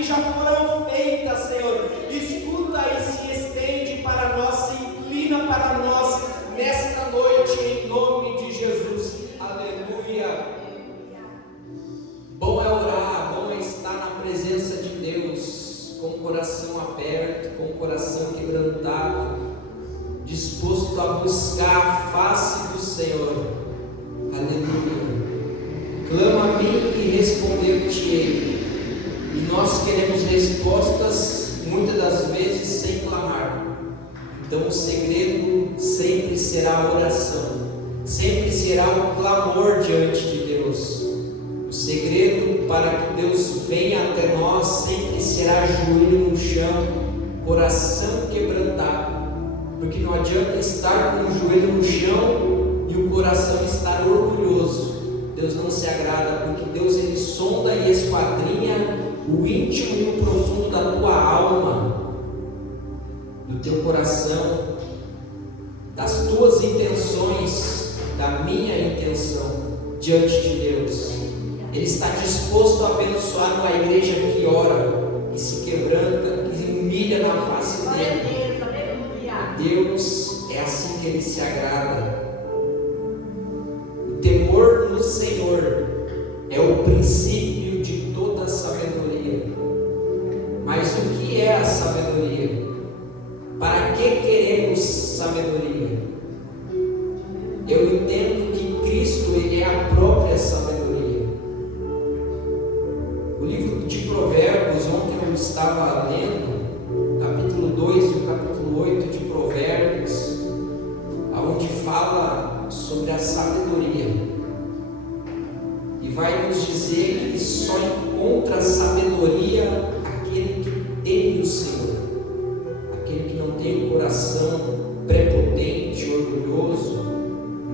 que já foram feitas, Senhor. Escuta e se estende para nós, se inclina para nós nesta noite, em nome de Jesus. Aleluia. Bom é orar, bom é estar na presença de Deus, com o coração aberto, com o coração quebrantado, disposto a buscar a face do Senhor. Aleluia. Clama a mim e responder-te-ei. E nós queremos respostas, muitas das vezes, sem clamar. Então o segredo sempre será a oração, sempre será o clamor diante de Deus. O segredo para que Deus venha até nós sempre será joelho no chão, coração quebrantado. Porque não adianta estar com o joelho no chão e o coração estar orgulhoso. Deus não se agrada, porque Deus ele sonda e esquadrinha o íntimo e o profundo da tua alma, do teu coração, das tuas intenções, da minha intenção diante de Deus. Ele está disposto a abençoar uma igreja que ora, que se quebranta, que humilha na face dele. Deus é assim que ele se agrada. O temor no Senhor é o princípio de toda a sabedoria. Mas o que é a sabedoria? Para que queremos sabedoria? Eu entendo que Cristo ele é a própria sabedoria. O livro de Provérbios, ontem eu estava lendo, capítulo 2 e o capítulo 8 de Provérbios, onde fala sobre a sabedoria. E vai nos dizer que só encontra sabedoria aquele que tem o Senhor, aquele que não tem o coração prepotente, orgulhoso.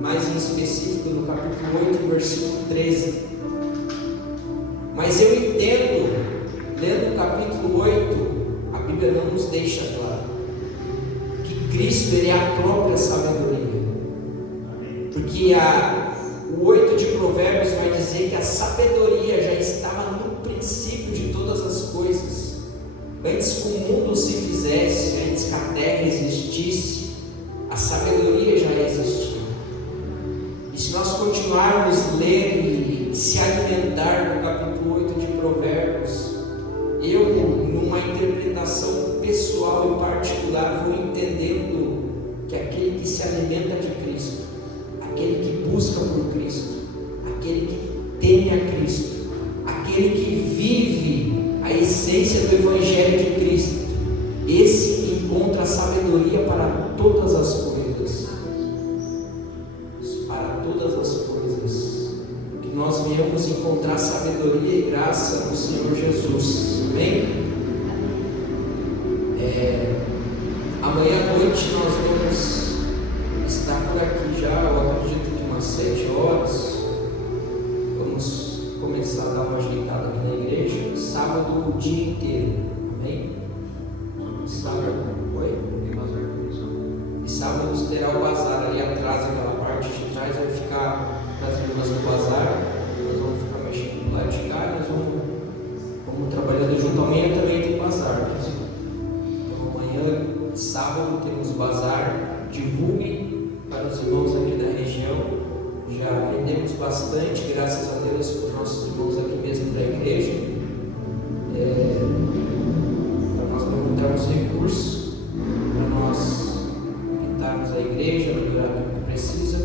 Mais em específico no capítulo 8, versículo 13. Mas eu entendo, lendo o capítulo 8, a Bíblia não nos deixa claro que Cristo ele é a própria sabedoria. Porque o 8 de Provérbios vai dizer que a sabedoria já estava no princípio de todas as coisas. Antes que o mundo se fizesse, antes que a terra existisse, a sabedoria já existia. E se nós continuarmos ler e se alimentar do capítulo 8 de Provérbios, eu, numa interpretação pessoal e particular, vou entendendo que aquele que se alimenta de Cristo, aquele que busca por Cristo, aquele que teme a Cristo, aquele que vive a essência do Evangelho de Cristo, esse encontra sabedoria para todas as coisas. Para todas as coisas. Que nós venhamos encontrar sabedoria e graça no Senhor Jesus. Amém? Amanhã à noite nós vamos estar por aqui já, eu acredito que umas 7 horas. Vamos começar a dar uma ajeitada aqui na igreja. Sábado o dia inteiro. Amém? Sábado. Oi? E sábado terá o bazar ali atrás, aquela parte de trás vai ficar das irmãs do bazar. Nós vamos ficar mexendo do lado de cá, nós vamos trabalhando junto. Amanhã também tem bazar. Então amanhã, sábado, temos bazar. Divulguem para os irmãos aqui da região. Já vendemos bastante, graças a Deus, para os nossos irmãos aqui mesmo da igreja. Para nós perguntarmos recursos, para nós pintarmos a igreja, melhorar tudo que precisa.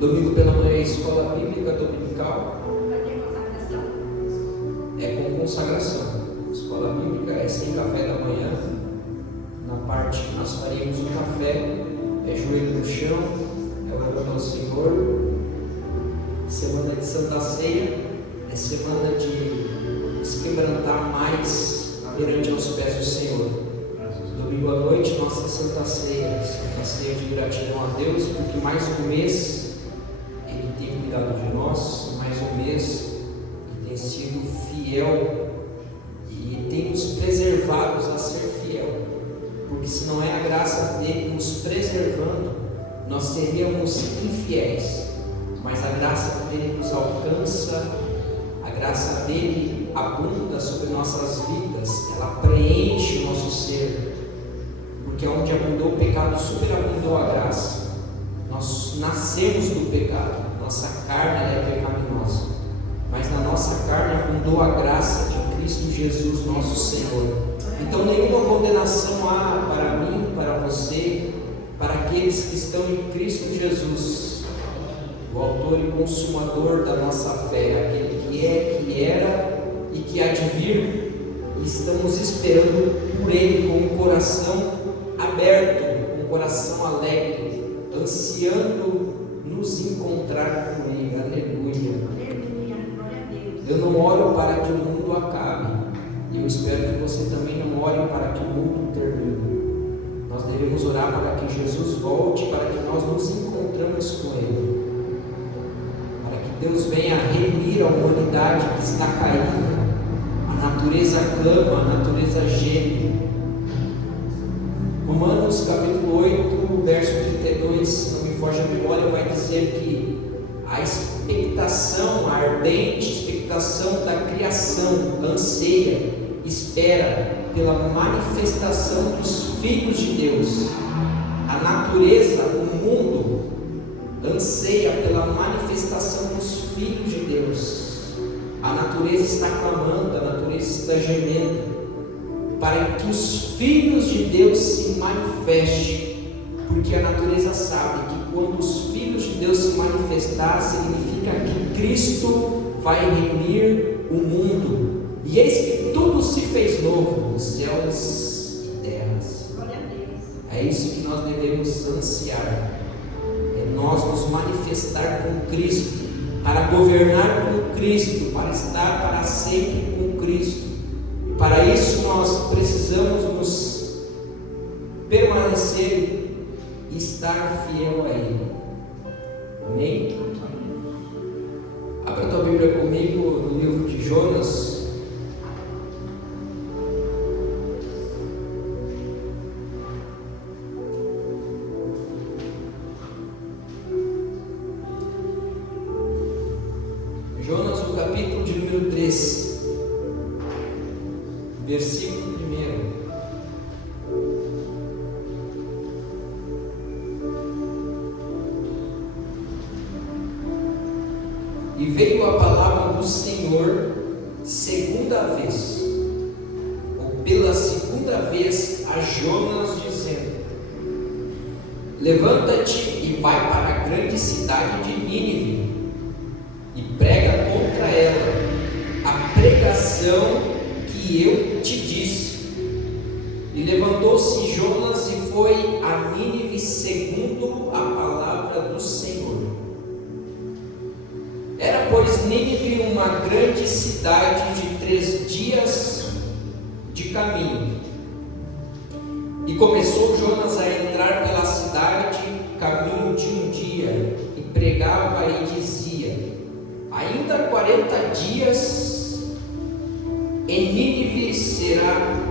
Domingo pela manhã, escola bíblica dominical. É com consagração. Escola bíblica é sem café da manhã. Na parte que nós faríamos o café, é joelho no chão, é orando ao Senhor. Semana de Santa Ceia é semana de se quebrantar mais perante aos pés do Senhor. Domingo à noite, nossa Santa Ceia de gratidão a Deus, porque mais um mês Ele tem cuidado de nós, mais um mês Ele tem sido fiel e tem nos preservados a ser fiel, porque se não é a graça dele nos preservando, nós seríamos infiéis. Mas a graça dele nos alcança, a graça dele abunda sobre nossas vidas, ela preenche o nosso ser, porque onde abundou o pecado, superabundou a graça. Nós nascemos do pecado, nossa carne é pecaminosa, mas na nossa carne abundou a graça de Cristo Jesus, nosso Senhor. Então nenhuma condenação há para mim, para você, para aqueles que estão em Cristo Jesus, o autor e consumador da nossa fé, aquele que é, que era e que há de vir, e estamos esperando por Ele com o coração aberto, com o coração alegre, ansiando nos encontrar com Ele. Aleluia. Eu não oro para que o mundo acabe, e eu espero que você também não ore para que o mundo termine. Nós devemos orar para que Jesus volte, para que nós nos encontramos com Ele, para que Deus venha remir a humanidade que está caída. A natureza clama, a natureza geme. Romanos capítulo 8, verso 32, se não me foge a memória, vai dizer que a expectação, a ardente expectação da criação anseia, espera pela manifestação dos filhos de Deus. A natureza, o mundo, anseia pela manifestação dos filhos de Deus. A natureza está clamando, a natureza está gemendo, para que os filhos de Deus se manifestem, porque a natureza sabe que quando os filhos de Deus se manifestar, significa que Cristo vai remir o mundo. E eis que tudo se fez novo, os céus e terras. É isso que nós devemos ansiar, é nós nos manifestar com Cristo, para governar com Cristo, para estar para sempre com Cristo. E para isso nós precisamos nos permanecer e estar fiel a Ele. Amém? Abra a tua Bíblia comigo no livro de Jonas. Jonas, no capítulo de número 3, versículo 1. E veio a palavra do Senhor segunda vez, ou pela segunda vez, a Jonas, dizendo: levanta-te e vai para a grande cidade de Nínive, e prega contra ela a pregação que eu te disse. E levantou-se Jonas e foi a Nínive segundo a palavra do Senhor. Era, pois, Nínive uma grande cidade de 3 dias de caminho. E começou Jonas a entrar pela cidade, caminho de um dia, e pregava e dizia: ainda 40 dias e Nínive será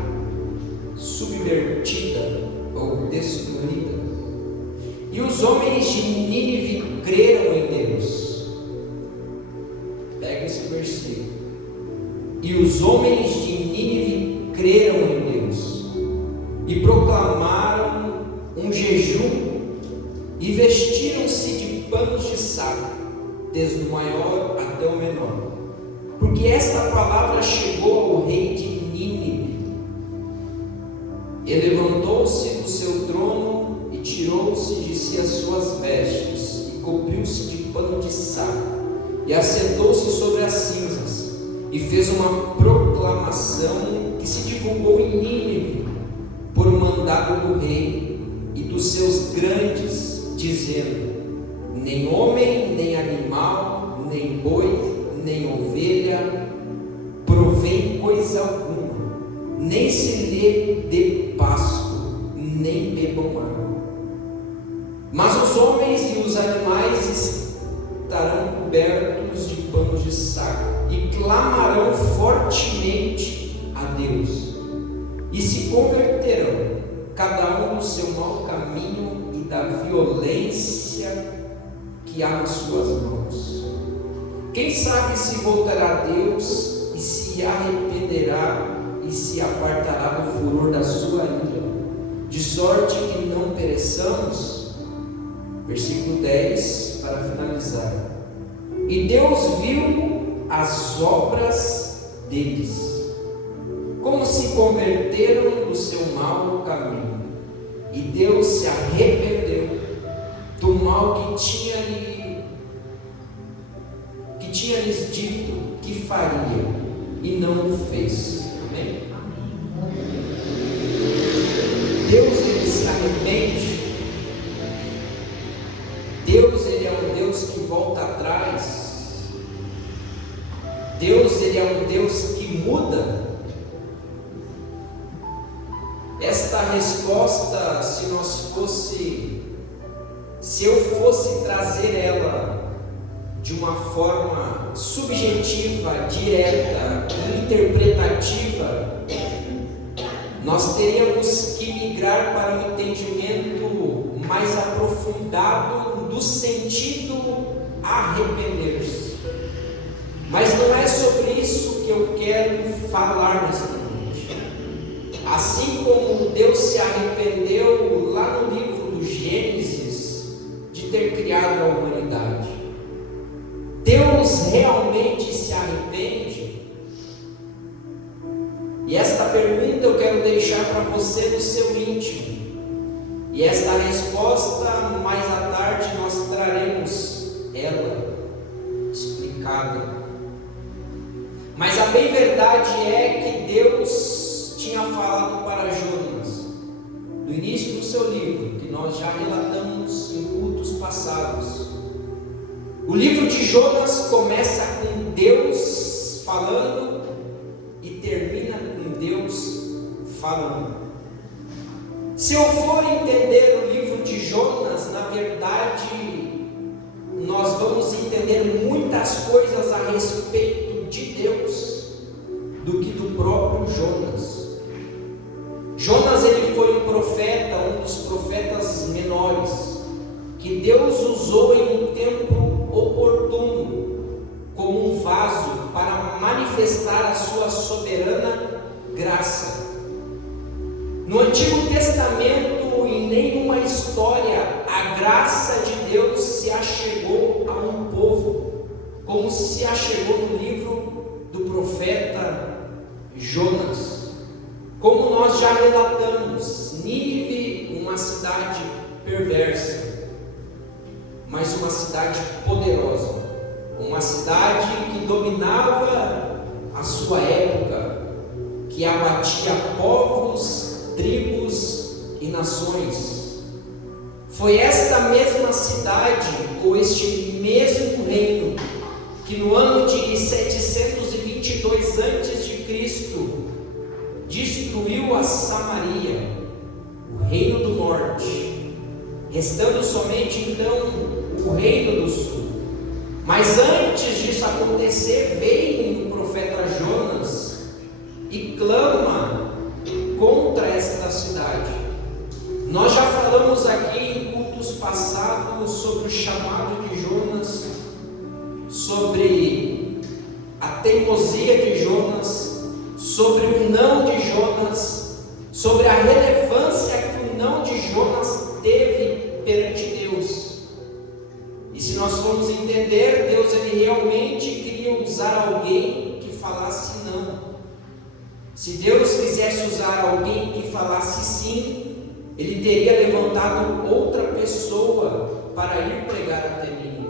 subvertida ou destruída. E os homens de Nínive creram em Deus. Pega esse versículo. E os homens de Nínive creram em Deus e proclamaram um jejum e vestiram-se de panos de saco, desde o maior até o menor, porque esta palavra chegou ao rei de Nínive. Ele levantou-se do seu trono e tirou-se de si as suas vestes e cobriu-se de pano de saco e assentou-se sobre as cinzas e fez uma proclamação que se divulgou em Nínive por mandado do rei e dos seus grandes, dizendo: nem homem, nem animal, nem boi, nem ovelha provém coisa alguma, nem se lhe dê pasto, nem bebam água. Mas os homens e os animais estarão cobertos de panos de saco e clamarão fortemente a Deus e se converterão, cada um no seu mau caminho e da violência que há nas suas mãos. Quem sabe se voltará a Deus e se se arrependerá e se apartará do furor da sua ira, de sorte que não pereçamos. Versículo 10, para finalizar. E Deus viu as obras deles, como se converteram do seu mau caminho, e Deus se arrependeu do mal que tinha lhes dito que faria, e não o fez. Amém? Deus, ele se arrepende. Deus, ele é um Deus que volta atrás. Deus, ele é um Deus que muda. Esta resposta, se eu fosse trazer ela de uma forma subjetiva, direta, interpretativa, nós teríamos que migrar para um entendimento mais aprofundado do sentido arrepender-se. Mas não é sobre isso que eu quero falar nesta noite. Assim como Deus se arrependeu lá no livro do Gênesis de ter criado a humanidade, Deus realmente se arrepende? E esta pergunta eu quero deixar para você no seu íntimo. E esta resposta, mais à tarde, nós traremos ela explicada. Mas a bem verdade é que Deus tinha falado para Jonas, no início do seu livro, que nós já relatamos em cultos passados. O livro de Jonas começa com Deus falando e termina com Deus falando. Se eu for entender o livro de Jonas, na verdade, nós vamos entender muitas coisas a respeito de Deus do que do próprio Jonas. Jonas, ele foi um profeta, um dos profetas menores, que Deus usou em um tempo oportuno, como um vaso para manifestar a sua soberana graça. No Antigo Testamento, em nenhuma história, a graça de Deus se achegou a um povo, como se achegou no livro do profeta Jonas. Como nós já relatamos, Nínive, uma cidade perversa, mas uma cidade poderosa, uma cidade que dominava a sua época, que abatia povos, tribos e nações. Foi esta mesma cidade, ou este mesmo reino, que no ano de 722 a.C. destruiu a Samaria, o reino do norte, restando somente então o reino do sul. Mas antes disso acontecer, vem o profeta Jonas e clama contra esta cidade. Nós já falamos aqui em cultos passados sobre o chamado de Jonas, sobre a teimosia de Jonas, sobre o não de Jonas, sobre a relevância que o não de Jonas teve perante Deus. E se nós formos entender, Deus, ele realmente queria usar alguém que falasse não. Se Deus quisesse usar alguém que falasse sim, ele teria levantado outra pessoa para ir pregar até Nínive.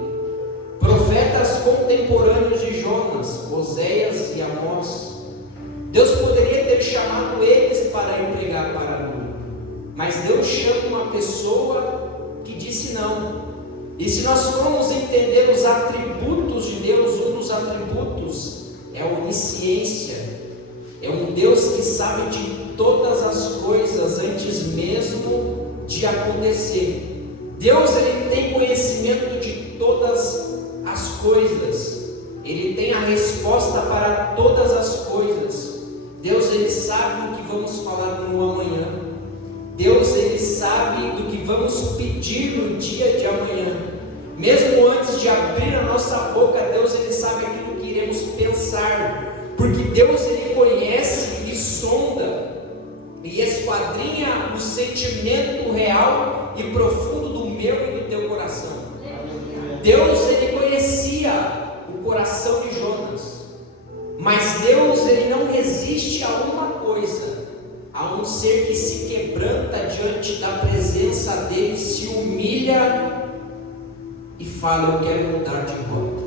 Profetas contemporâneos de Jonas, Oséias e Amós, Deus poderia ter chamado eles para ir pregar para Nínive, mas Deus chama uma pessoa que disse não. E se nós formos entender os atributos de Deus, um dos atributos é a onisciência. É um Deus que sabe de todas as coisas antes mesmo de acontecer. Deus, ele tem conhecimento de todas as coisas. Ele tem a resposta para todas as coisas. Deus, ele sabe o que vamos falar no amanhã. Deus, ele sabe do que vamos pedir no dia de amanhã. Mesmo antes de abrir a nossa boca, Deus, ele sabe aquilo que iremos pensar. Porque Deus, esquadrinha o sentimento real e profundo do meu e do teu coração. Deus, ele conhecia o coração de Jonas, mas Deus, ele não resiste a uma coisa, a um ser que se quebranta diante da presença dele, se humilha e fala: eu quero mudar de rota.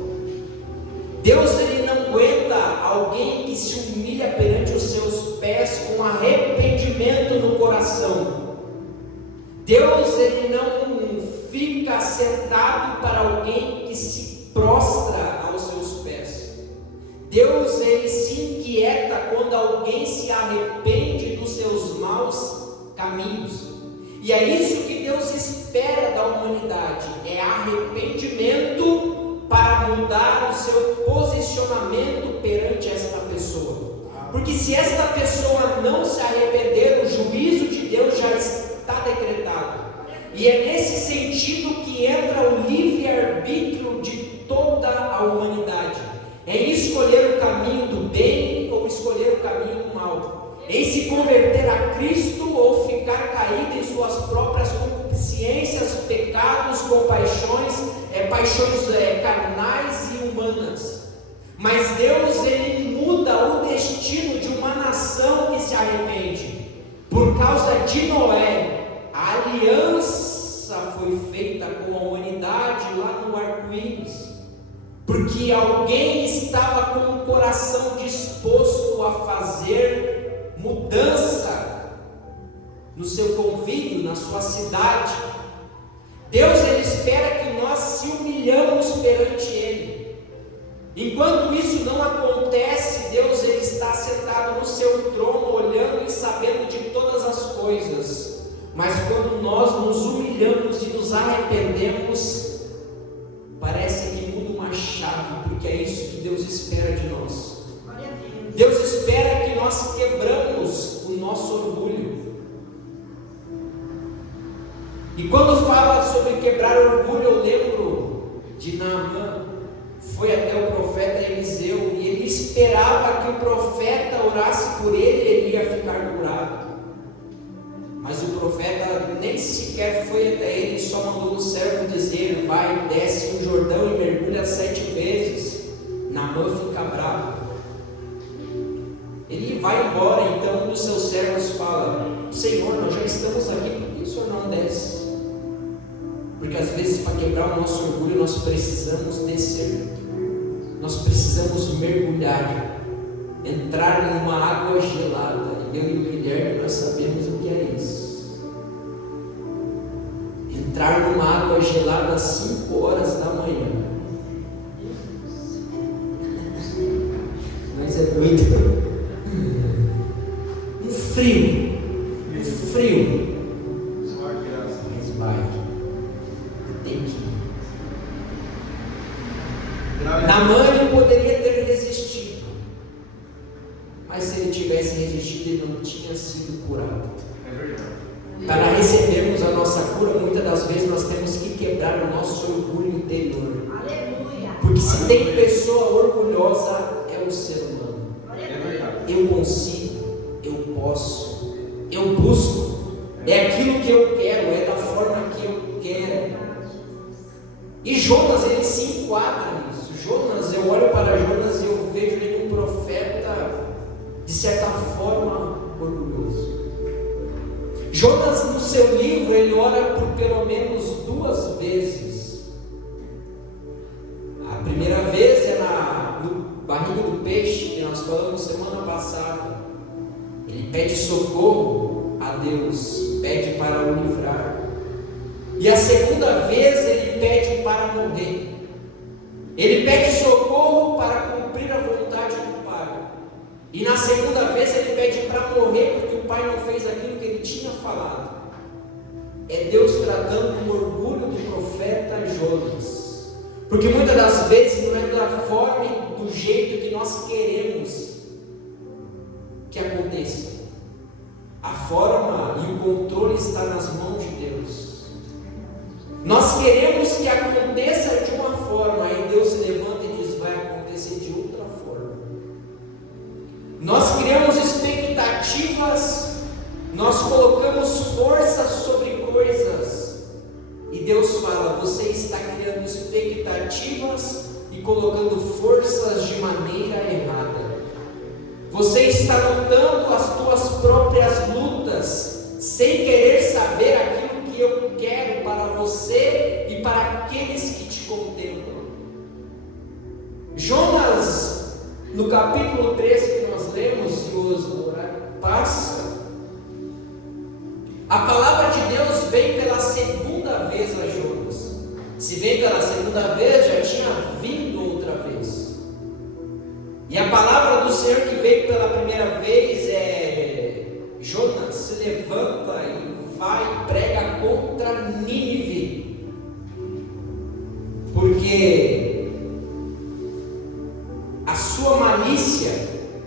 Deus, ele não aguenta alguém que se humilha perante os seus pés com arrependimento no coração. Deus, ele não fica sentado para alguém que se prostra aos seus pés. Deus, ele se inquieta quando alguém se arrepende dos seus maus caminhos. E é isso que Deus espera da humanidade, é arrependimento para mudar o seu posicionamento perante esta pessoa. Porque se esta pessoa não se arrepender, o juízo de Deus já está decretado. E é nesse sentido que entra o livre-arbítrio de toda a humanidade, em escolher o caminho do bem ou escolher o caminho do mal, em se converter a Cristo ou ficar caído em suas próprias concupiscências, pecados, compaixões, paixões carnais e humanas. Mas Deus, ele muda o destino de uma nação que se arrepende. Por causa de Noé, a aliança foi feita com a humanidade lá no arco-íris, porque alguém estava com o coração disposto a fazer mudança no seu convívio, na sua cidade. Deus, ele espera que nós se humilhamos perante Ele. Enquanto isso não acontece, Deus, ele está sentado no seu trono, olhando e sabendo de todas as coisas. Mas quando nós nos humilhamos e nos arrependemos, parece que muda uma chave, porque é isso que Deus espera de nós. Deus espera que nós quebramos o nosso orgulho. E quando fala sobre quebrar orgulho, eu lembro de Naamã. Foi até o profeta Eliseu, e ele esperava que o profeta orasse por ele, e ele ia ficar curado. Mas o profeta nem sequer foi até ele, só mandou o servo dizer: vai, desce o Jordão e mergulha 7 vezes. Naamã fica bravo. Ele vai embora. Então um dos seus servos fala: Senhor, nós já estamos aqui, por que o Senhor não desce? Porque às vezes, para quebrar o nosso orgulho, nós precisamos descer, nós precisamos mergulhar, entrar numa água gelada. Eu e o Guilherme, nós sabemos o que é isso. Entrar numa água gelada às 5 horas da manhã. Mas é muito um frio, mas vai, tem que ir. Naamã, ele poderia ter resistido, mas se ele tivesse resistido, ele não tinha sido curado. Para recebermos a nossa cura, muitas das vezes nós temos que quebrar o nosso orgulho interior. Porque se tem pessoa orgulhosa, é o ser humano. Eu consigo, eu posso, eu busco, é aquilo que eu quero, é da forma que eu quero. E Jonas, ele se enquadra nisso. Jonas, eu olho para Jonas e eu vejo ele um profeta, de certa forma, orgulhoso. Jonas, no seu livro, ele ora por pelo menos 2 vezes. A primeira vez é no barriga do peixe, que nós falamos semana passada. Ele pede socorro a Deus, pede para o livrar. E a segunda vez ele pede para morrer. Ele pede socorro para cumprir a vontade do Pai. E na segunda vez ele pede para morrer, porque o Pai não fez aquilo que ele tinha falado. É Deus tratando com orgulho do profeta Jonas. Porque muitas das vezes não é da forma e do jeito que nós queremos que aconteça. A forma e o controle está nas mãos de Deus. Nós queremos que aconteça de uma forma, aí Deus se levanta e diz: vai acontecer de outra forma. Nós criamos expectativas Nós colocamos força sobre coisas e Deus fala: você está criando expectativas e colocando forças de maneira errada. Você está lutando as tuas próprias lutas sem querer saber aquilo que eu quero para você e para aqueles que te contemplam. Jonas, no capítulo 13 que nós lemos, e o horário passa, a palavra de Deus vem pela segunda vez a Jonas. Se vem pela segunda vez, já tinha vindo outra vez. E a palavra do Senhor que veio pela primeira vez é: Jonas, se levanta e vai e prega contra Nínive, porque a sua malícia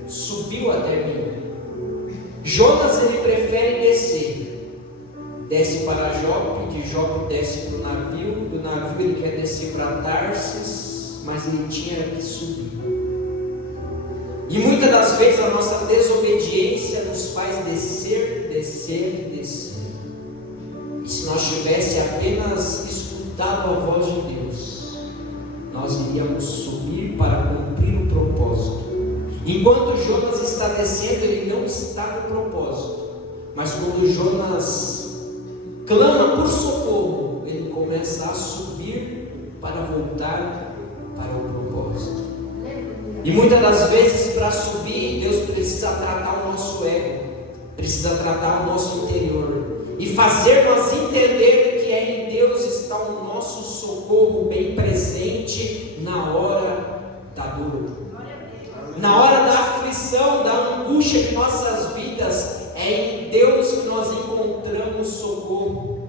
subiu até mim. Jonas, ele prefere desce para Jope, de Jope desce para o navio, do navio ele quer descer para Tarsis, mas ele tinha que subir. E muitas das vezes a nossa desobediência nos faz descer. E se nós tivéssemos apenas escutado a voz de Deus, nós iríamos subir para cumprir o propósito. Enquanto Jonas está descendo, ele não está no propósito, mas quando Jonas clama por socorro, ele começa a subir para voltar para o propósito. E muitas das vezes, para subir, Deus precisa tratar o nosso ego, precisa tratar o nosso interior e fazer nós entender que em Deus está o nosso socorro bem presente na hora da dor, na hora da aflição, da angústia de nossas vidas. É em Deus que nós encontramos socorro.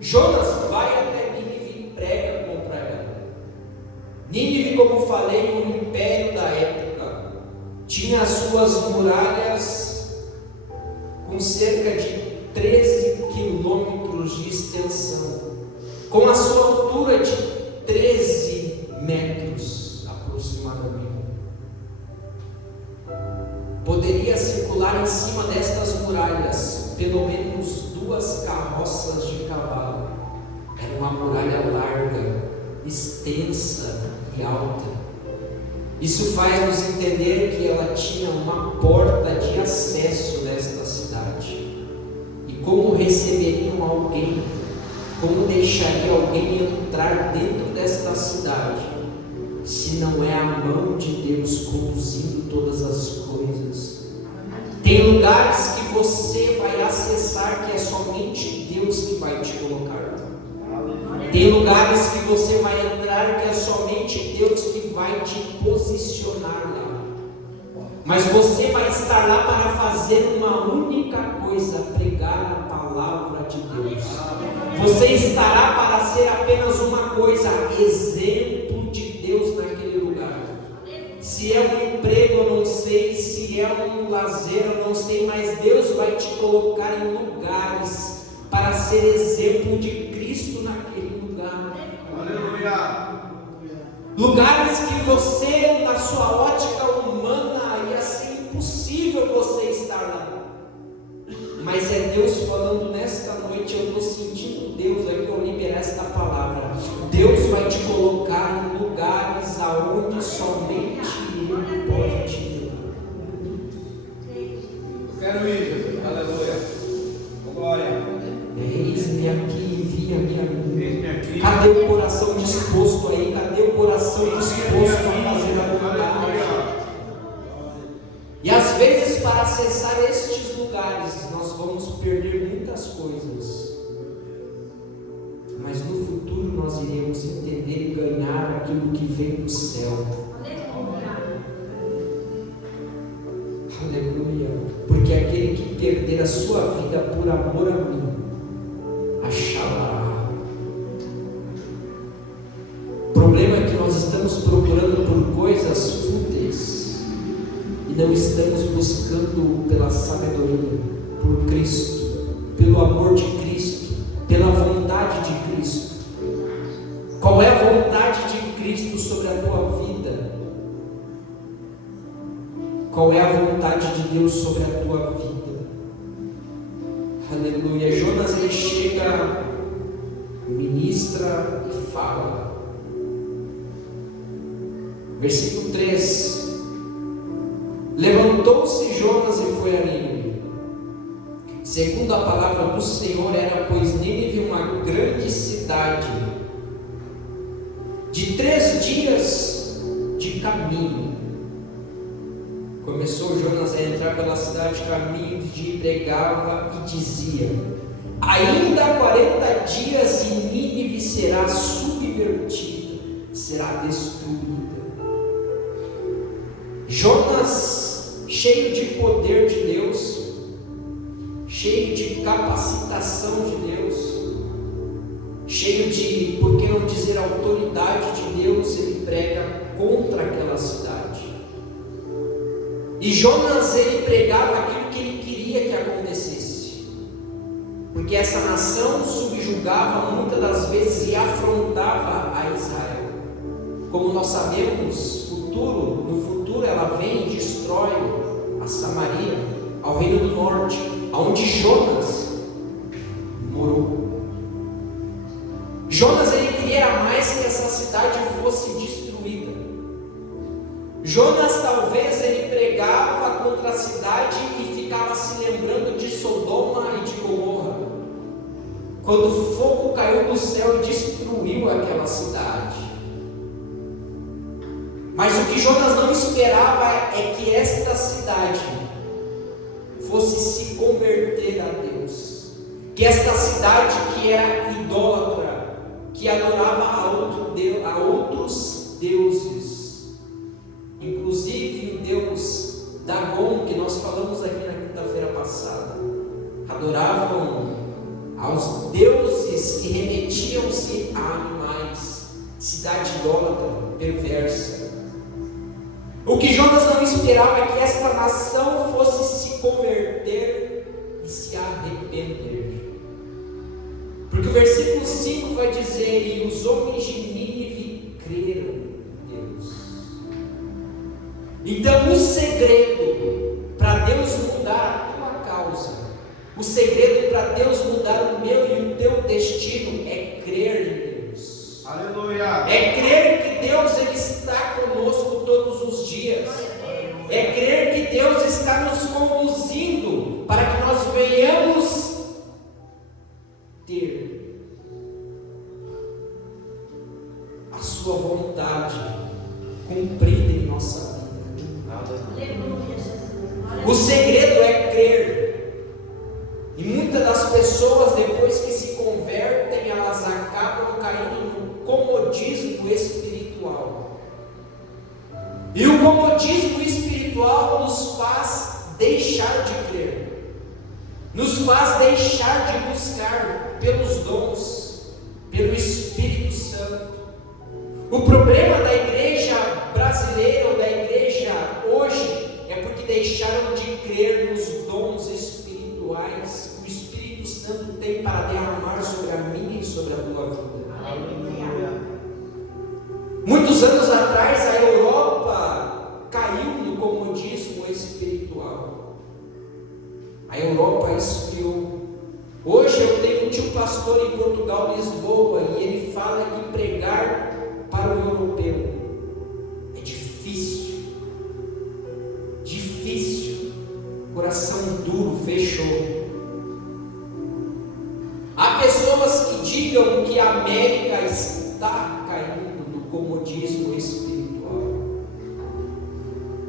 Jonas vai até Nínive e prega contra ela. Nínive, como falei, um império da época, tinha as suas muralhas com cerca de 13 quilômetros de extensão, com a sua altura de 13 metros aproximadamente. Poderia circular em cima destas muralhas pelo menos 2 carroças de cavalo. Era uma muralha larga, extensa e alta. Isso faz nos entender que ela tinha uma porta de acesso nesta cidade. E como receberiam alguém, como deixaria alguém entrar dentro desta cidade, se não é a mão de Deus conduzindo todas as coisas? Tem lugares que você vai acessar que é somente Deus que vai te colocar lá. Tem lugares que você vai entrar que é somente Deus que vai te posicionar lá. Mas você vai estar lá para fazer uma única coisa: pregar a palavra de Deus. Você estará para ser apenas uma coisa: exemplo de Deus naquele lugar. Se é um emprego, eu não sei. Se é um lazer, eu não sei. Mas Deus vai te colocar em lugares para ser exemplo de Cristo naquele lugar. Aleluia. Lugares que você, na sua ótica humana, ia ser impossível você estar lá. Mas é Deus falando nesta noite. Eu estou sentindo Deus aqui ao liberar esta palavra. Deus vai te colocar em lugares aonde somente Ele pode te levar. Quero ir, Jesus. Aleluia. Glória. Eis-me aqui, envia-me a mim. Cadê o coração disposto aí? Cadê o coração disposto a fazer a vontade? E às vezes, para acessar estes lugares, nós vamos perder muitas coisas. Mas no futuro nós iremos entender e ganhar aquilo que vem do céu. Aleluia. Porque aquele que perder a sua vida por amor a mim, achará. O problema é que nós estamos procurando por coisas fúteis e não estamos buscando pela sabedoria, por Cristo, pelo amor de Cristo, pela vontade de Cristo. Qual é a vontade de Cristo sobre a tua vida? qual é a vontade de Deus sobre a tua vida. Aleluia. Jonas, ele chega, ministra e fala. Versículo 3: levantou-se Jonas e foi a Nínive, segundo a palavra do Senhor. Era, pois, Nínive uma grande cidade, de 3 dias de caminho. Começou Jonas a entrar pela cidade de caminho, e pregava e dizia: ainda 40 dias e Nínive será subvertida, será destruída. Jonas, cheio de poder de Deus, cheio de capacitação de Deus, cheio de, por que não dizer, autoridade de Deus, ele prega contra aquela cidade. E Jonas, ele pregava aquilo que ele queria que acontecesse, porque essa nação subjugava muitas das vezes e afrontava a Israel. Como nós sabemos, no futuro ela vem e destrói a Samaria, ao reino do norte, aonde Jonas morou. Jonas, ele queria mais que essa cidade fosse destruída. Jonas, talvez, ele pregava contra a cidade e ficava se lembrando de Sodoma e de Gomorra, quando o fogo caiu do céu e destruiu aquela cidade. Mas o que Jonas não esperava é que esta cidade fosse se converter a Deus, que esta cidade que era idólatra, que adorava a outros deuses, inclusive o deus Dagon, que nós falamos aqui na quinta-feira passada, adoravam aos deuses que remetiam-se a animais, cidade idólatra, perversa. O que Jonas não esperava é que esta nação fosse se converter e se arrepender. Porque o versículo 5 vai dizer: e os homens de Nínive creram em Deus. Então o segredo para Deus mudar a tua causa, o segredo para Deus mudar o meu e o teu destino é crer em Deus. Aleluia. É crer que Deus, ele está conosco todos os dias. É crer que Deus está nos conduzindo para que nós venhamos ter a sua vontade cumprida em nossa vida. O segredo é crer. E muitas das pessoas, depois que se convertem, elas acabam caindo no comodismo espiritual. E o comodismo espiritual nos faz deixar de crer, nos faz deixar de buscar pelos dons, pelo Espírito Santo. O problema da igreja brasileira ou da igreja hoje é porque deixaram de crer nos dons espirituais que o Espírito Santo tem para derramar sobre a minha e sobre a tua vida. Muitos anos atrás a Europa caiu no comodismo espiritual. A Europa esfriou. Hoje eu tenho um tio pastor em Portugal, Lisboa, e ele fala que pregar para o europeu é difícil. Difícil. Coração duro, fechou. Há pessoas que digam que a América está caindo no comodismo espiritual.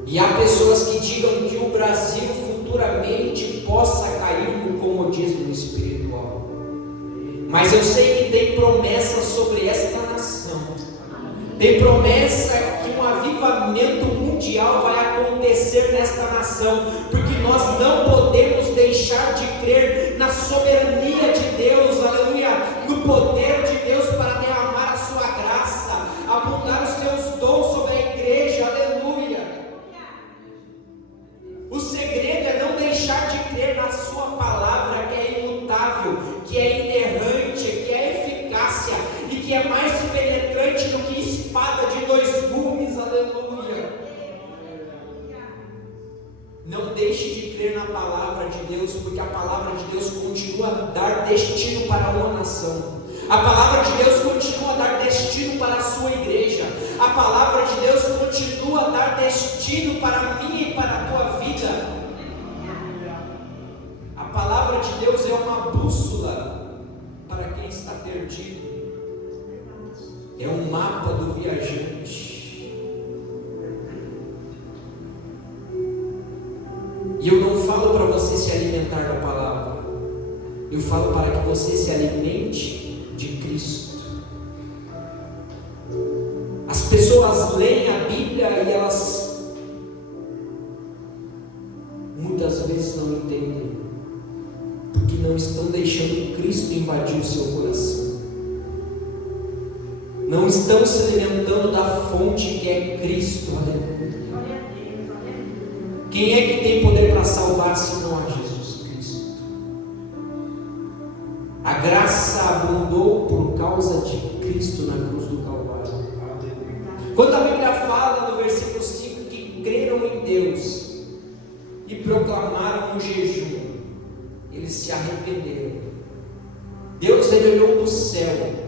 E há pessoas que digam que o Brasil futuramente possa cair no comodismo espiritual. Mas eu sei que tem promessa sobre esta nação. Tem promessa que um avivamento mundial vai acontecer nesta nação, porque nós não podemos deixar de crer na soberania de Deus, aleluia, no poder de Deus para derramar a sua graça, abundar os seus dons sobre a igreja, aleluia. O segredo é não deixar de crer na sua palavra, que é imutável, que é inerrante, que é eficácia e que é mais penetrante do que espada de 2 gumes, aleluia. Não deixe de crer na palavra de Deus, porque a palavra de Deus continua a dar destino para uma nação. A palavra de Deus continua a dar destino para a sua igreja. A palavra de Deus continua a dar destino para a minha e para a tua vida. A palavra de Deus é uma bússola para quem está perdido. É um mapa do viajante. E eu não falo para você se alimentar da palavra. Eu falo para que você se alimente de Cristo. As pessoas leem a Bíblia e elas muitas vezes não entendem, porque não estão deixando Cristo invadir o seu coração. Não estão se alimentando da fonte que é Cristo. Aleluia. Quem é que tem poder para salvar se não há Jesus Cristo? A graça abundou por causa de Cristo na cruz do Calvário. Quando a Bíblia fala no versículo 5 que creram em Deus e proclamaram um jejum, eles se arrependeram. Deus, ele olhou do céu